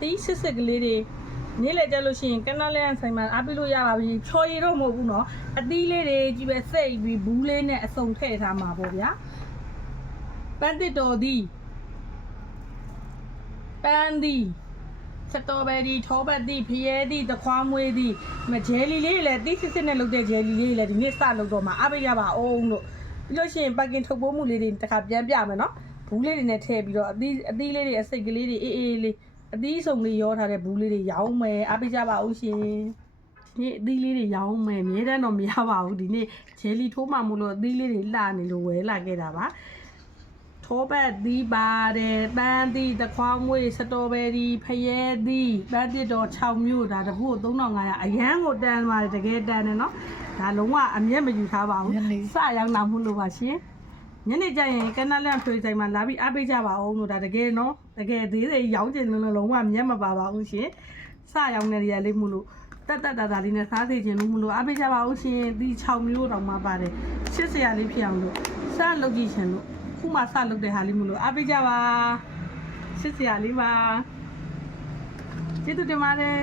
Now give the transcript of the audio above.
တီးစစ်ကလေးတွေနေ့လေကြလို့ရှိရင်ကနလန်ဆိုင်မှာအားပေးလို့ရပါပြီဖြော်ရည်တော့မဟုတ်ဘူးနော်အသီးလေးတွေကြီးပဲစိတ်ပြီးဘူးလေးနဲ့အစုံထည့်ထားမှာပေါ့ဗျာပန်းတစ်တော်သည်ပန်းသည်စတော်ဘယ်ရီထောပတ်သည်ဖျဲသည်တခွားမွေးသည်မဂျယ်လီလေးလည်းတီးစစ်နဲ့လုပ်တဲ့ဂျယ်လီလေးလည်းဒီနေ့စလုပ်တော့မှာအားပေးရပါအောင်လို့ပြီးလို့ရှိရင်ပကင်ထုတ်ပိုးမှုလေးတွေတစ်ခါပြန်ပြမယ်နော်ဘူးလေးတွေနဲ့ထည့်ပြီးတော့အသီးလေးတွေအစိတ်ကလေးတွေအေးအေးလေးအသီးစုံလေးရောထားတဲ့ဘူးလေးတွေရောင်းမယ်အားပေးကြပါဦးရှင်ဒီနေ့အသီးလေးတွေရောင်းမယ်မြဲတမ်းတော့မရပါဘူးဒီနေ့ဂျယ်လီထိုးမှမို့လို့အသီးလေးတွေလှနေလို့ဝယ်လာခဲ့တာပါထောပတ်သီးပါတယ်ပန်းသီးတခွားမွေးစတော်ဘယ်ရီဖယဲသီးပန်းတစ်တော်6မျိုးဒါတပုတ်3500အရန်ကိုတန်ပါတယ်တကယ်တန်တယ်နော်ဒါလုံးဝအမျက်မယူထားပါဘူးစရောက်လာမှုလို့ပါရှင်ညနေကျရင်ကနလန်ထွေးဆိုင်မှာလာပြီးအားပေးကြပါအောင်လို့ဒါတကယ်နော်တကယ်သေးသေးရောင်းကျင်လုံးဝမျက်မပါပါဘူးရှင်စရောက်နေရလေးမှုလို့တက်တာလေးနဲ့စားသေးခြင်းလို့မလို့အားပေးကြပါဦးရှင်ဒီ6မျိုးတောင်မှပါတယ်80ရာလေးဖြစ်အောင်လို့စလုပ်ကြည့်ရှင်လို့ခုမှစလုပ်တဲ့ဟာလေးမလို့အားပေးကြပါ80ရာလေးပါကျေးဇူးတင်ပါတယ်